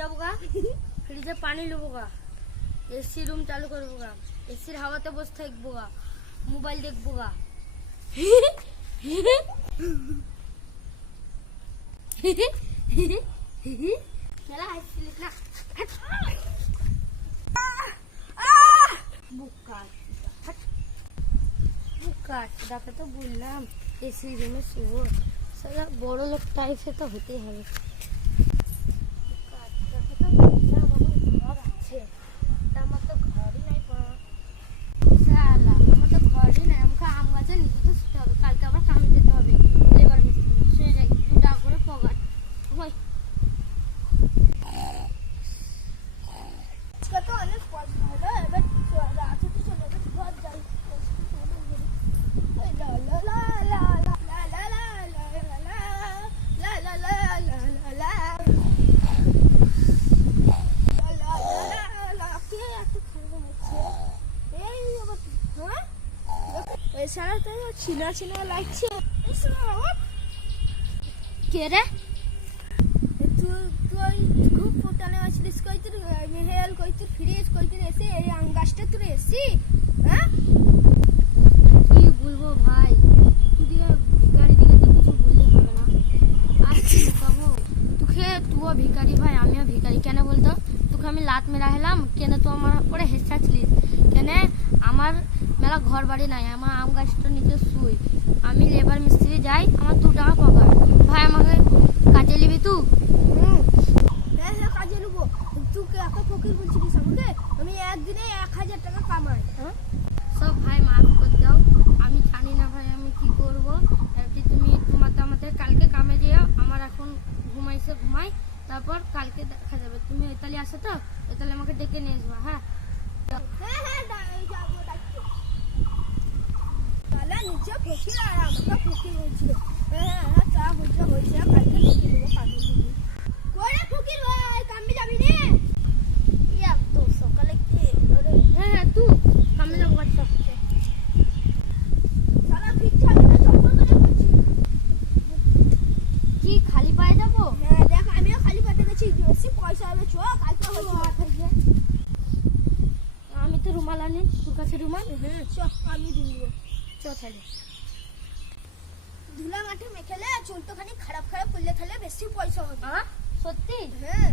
যাবো গা, ফ্রিজে পানি নেবো গা, এসি রুম চালু করবো গা, এসির হাওয়াতে বসে থাকবো গা, মোবাইল দেখবো গা। মেলা হাসছিলিস না, তাকে তো বললাম এসি রুমে শুবো, সারা বড় লোক টাইপে তো হতেই হবে। আমার তো ঘরই নাই, আমার তো ঘরই নাই, আমাকে আম গাছে নিচে তো শুতে হবে, কালকে আবার কামে যেতে হবে, লেবার মিস্ত্রি শুয়ে যাই 2 টাকা করে পগার। তো অনেক পয়সা হলো, এবার রাতে তো চলে যাবে, ঘর যাই। ছিনা ছিনা লাগছে। কে রে? তুই খুব ফোটানে আসলিস, কইতে মেহেল, কইতে ফ্রিজ, কইতে এসে এই আম গাছটা তুই এসি। হ্যাঁ কি বলবো ভাই, তুই ভিখারি দিকে তো কিছু বললে হবে না। আর কি খাবো তোকে, তুইও ভিখারি ভাই আমিও ভিখারি। কেন বলতো, তোকে আমি লাত মেরা হেলাম কেন, তো আমার পরে হেসেছিলিস কেন? আমার মেলা ঘর বাড়ি নাই, আমার আম গাছটার নিচে শুই, আমি লেবার মিস্ত্রি যাই, আমার 2 টাকা পগার। ভাই আমাকে কাজে নিবি তুই? হ্যাঁ হ্যাঁ কাজে নেবো। তুই এত ফকির বলছিলিস আমাকে, আমি একদিনে 1000 টাকা কামাই। হ্যাঁ সব ভাই মাফ করে দাও, আমি জানি না ভাই আমি কি করবো। তুমি আমাদের কালকে কামে যেও, আমার এখন ঘুমাইছে ঘুমাই, তারপর কালকে দেখা যাবে। তুমি ওইতালি আসো তো, ওইতালি আমাকে ডেকে নিয়ে আসবা। হ্যাঁ হ্যাঁ হ্যাঁ যাবো ডাকতে। তাহলে নিচে ফকির আর আমাকে ফকির বলছিল। হ্যাঁ হ্যাঁ তা হয়েছে কালকে ডেকে নেবো, কাজে নেবো। করে ফকির ভাই কামে যাবি রে? তো সকালে কি? হ্যাঁ হ্যাঁ তুই কামে যাবো। আচ্ছা সারা ফিরছে আমি তো চপ্পল করে বলছি। কি খালি পায়ে যাবো? হ্যাঁ দেখ আমিও খালি পাতে গেছি, বেশি পয়সা হবে চ, কালকে হচ্ছে। আমি তো রুমাল আনি, তোর কাছে রুমাল? হ্যাঁ চ আমি ধুলবো। চ তাহলে। ধুলা মাঠে মেখেলে চুল তো খানি খারাপ করলে তাহলে বেশি পয়সা হবে। সত্যি? হ্যাঁ